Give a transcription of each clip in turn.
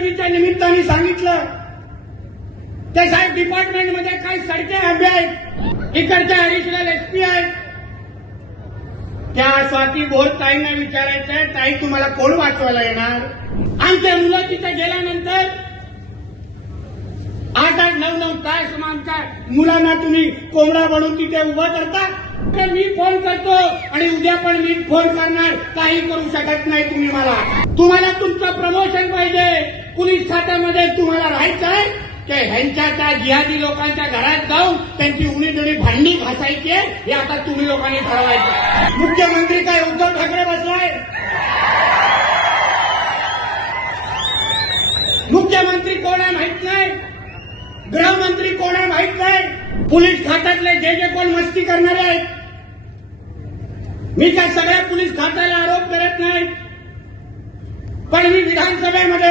म्हणजे लक्षवेधीच्या निमित्ताने सांगितलं. ते साहेब डिपार्टमेंटमध्ये काही सडके आंबे आहेत. इकडच्या ऍडिशनल एसपी आहेत. त्या स्वाती भोर ताईंना विचारायचंय ताई तुम्हाला कोण वाचवायला येणार? आमच्या मुलं तिथे गेल्यानंतर आठ आठ नऊ नऊ तास मग आमच्या मुलांना तुम्ही कोंबडा बनवून तिथे उभं करता. तर मी फोन करतो आणि उद्या पण मी फोन करणार. काही करू शकत नाही तुम्ही मला. तुम्हाला तुमचं प्रमोशन पाहिजे. पोलीस खात्यामध्ये तुम्हाला राहायचं आहे की ह्यांच्या त्या जिहादी लोकांच्या घरात जाऊन त्यांची उणी उणीदुणी भांडी घासायची हे आता तुम्ही लोकांनी ठरवायचं मुख्यमंत्री काय उद्धव ठाकरे बसलाय? मुख्यमंत्री कोण आहे माहीत नाही? गृहमंत्री कोण आहे माहीत नाही? पोलीस खात्यातले जे जे कोण मस्ती करणारे आहेत. मी काय सगळ्या पोलीस खात्याला आरोप करत नाही. पण मी विधानसभेमध्ये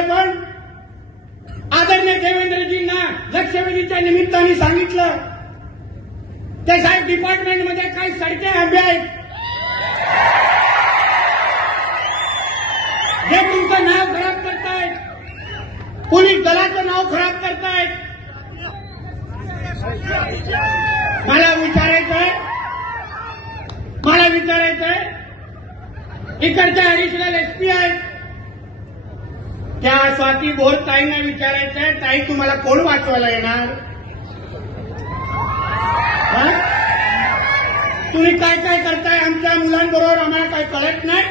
लक्षवेधीच्या निमित्ताने सांगितलं ते साहेब डिपार्टमेंटमध्ये काही सडके हवे आहेत. जे तुमचं नाव खराब करतायत पोलीस दलाचं नाव खराब करतायत. मला विचारायचंय मला विचारायचंय इकडच्या ऍडिशनल एसपी आहेत. त्या स्वाती भोर ताईंना विचारायचंय ताई तुम्हाला कोण वाचवायला येणार? हा? तुम्ही काय काय करताय? आमच्या मुलांबरोबर आम्हाला काय कळत नाही?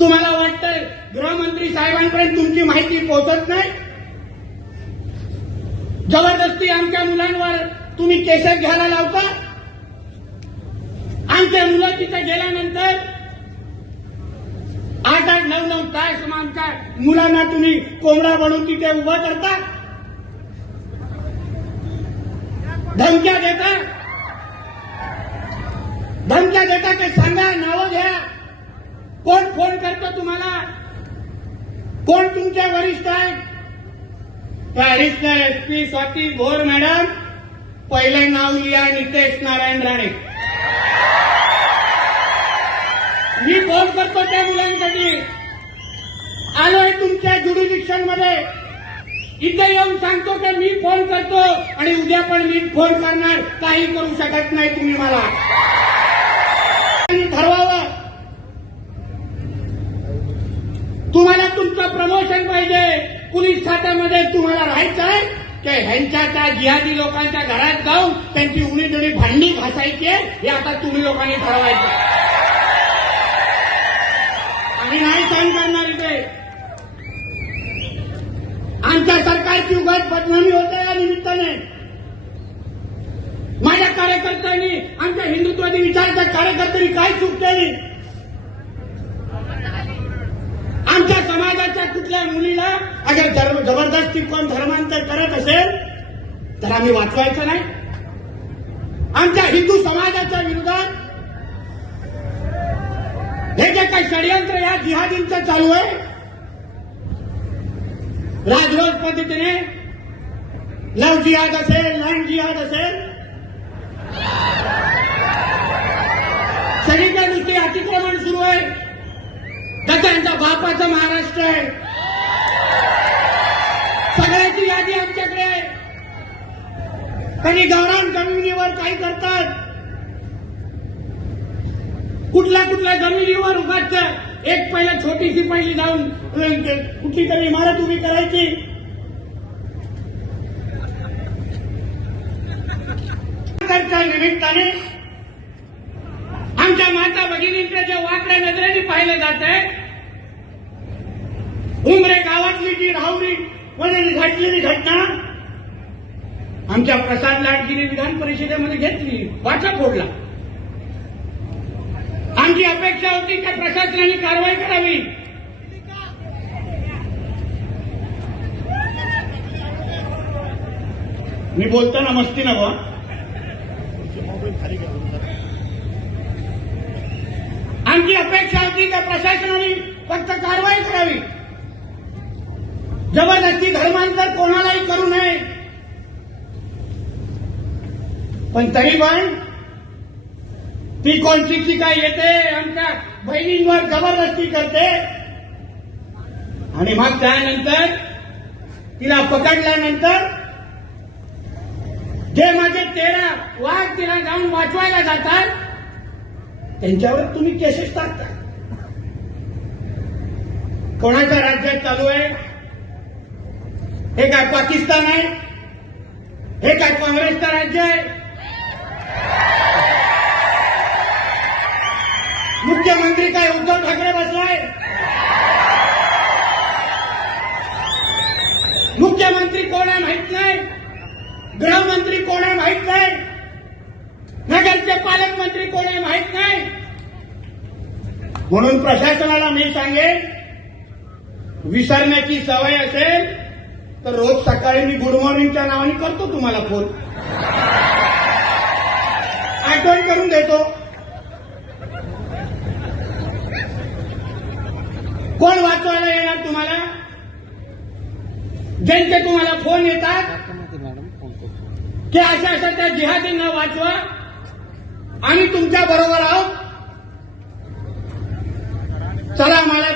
तुम्हाला वाटतंय गृहमंत्री साहेबांपर्यंत तुमची माहिती पोहोचत नाही? जबरदस्ती आमच्या मुलांवर तुम्ही केसेस घ्यायला लावता? आमच्या मुलं तिथे गेल्यानंतर नऊ नऊ तास आमच्या मुलांना तुम्ही कोंबडा बनवून तिथे उभं करता? धमक्या देता? धमक्या देता ते सांगा नावं घ्या. कोण फोन करतो तुम्हाला? कोण तुमचे वरिष्ठ आहेत? S SP Swati Bhor madam. पहिले नाव लिहा नितेश नारायण राणे. मी फोन करतो त्या मुलांसाठी. आलोय तुमच्या ज्युडिशिक्शनमध्ये. इथे येऊन सांगतो की मी फोन करतो आणि उद्या पण मी फोन करणार. काही करू शकत नाही तुम्ही मला. ठरवावं. तुम्हाला तुमचं प्रमोशन पाहिजे. पोलीस खात्यामध्ये तुम्हाला राहायचं आहे. की ह्यांच्या त्या जिहादी लोकांच्या घरात जाऊन त्यांची उणीदुणी भांडी घासायची हे आता तुम्ही लोकांनी ठरवायचं आणि नाही सहन करणार आमच्या सरकारची उगाच बदनामी होते या निमित्ताने. माझ्या कार्यकर्त्यांनी आमच्या हिंदुत्वादी विचाराच्या कार्यकर्त्यांनी काय चूक केली? आमच्या समाजाच्या कुठल्या मुलीला अगर धर्म जबरदस्ती कोण धर्मांतर करत असेल तर आम्ही वाचवायचं नाही. आमच्या हिंदू समाजाच्या विरोधात हे जे काही षडयंत्र या जिहादींचं चालू आहे राजरोज पद्धतीने लव जिहाद असेल लँड जिहाद असेल. सगळीकडे नुसते अतिक्रमण सुरू आहे. त्याचा यांचा बापाचा महाराष्ट्र आहे. सगळ्याची यादी आमच्याकडे आहे. कधी गौरान जमिनीवर काही करतात. कुठल्या कुठल्या जमिनीवर उगाच एक पहिला छोटीशी पहिली जाऊन कुठली तरी इमारत उभी करायची. निमित्ताने आमच्या माता भगिनींच्या जे वाकड्या नजरेने पाहिलं जात आहे उमरे गावातली जी राहुरी मध्ये घडलेली घटना आमच्या प्रसाद लाटजीने विधान परिषदेमध्ये घेतली वाचा फोडला. आमची अपेक्षा होती की प्रशासनाने कारवाई करावी. मी बोलताना मस्ती नको आमची अपेक्षा होती की प्रशासनाने फक्त कारवाई करावी. जबरदस्ती धर्मांतर कोणालाही करू नये. पण तरी पण ती कोण शिक्षिका येते? आमच्या बहिणींवर जबरदस्ती करते. आणि मग त्यानंतर तिला पकडल्यानंतर जे माझे तेरा वाघ तिला जाऊन वाचवायला जातात त्यांच्यावर तुम्ही केसेस टाकता. कोणाच्या राज्यात चालू आहे? हे काय पाकिस्तान आहे? हे काय काँग्रेसचं राज्य आहे? मुख्यमंत्री काय उद्धव ठाकरे बसलाय? मुख्यमंत्री कोण आहे माहीत नाही? गृहमंत्री कोण आहे माहीत नाही? नगरचे पालकमंत्री कोण आहे माहीत नाही? म्हणून प्रशासनाला मी सांगेन विसरण्याची सवय असेल तर रोज सकाळी मी गुड मॉर्निंगच्या नावाने करतो तुम्हाला फोन. आठवण करून देतो. कोण वाचवायला येणार तुम्हाला? ज्यांचे तुम्हाला फोन येतात की अशा अशा त्या जिहादींना वाचवा. आम्ही तुमच्या बरोबर आहोत. चला मला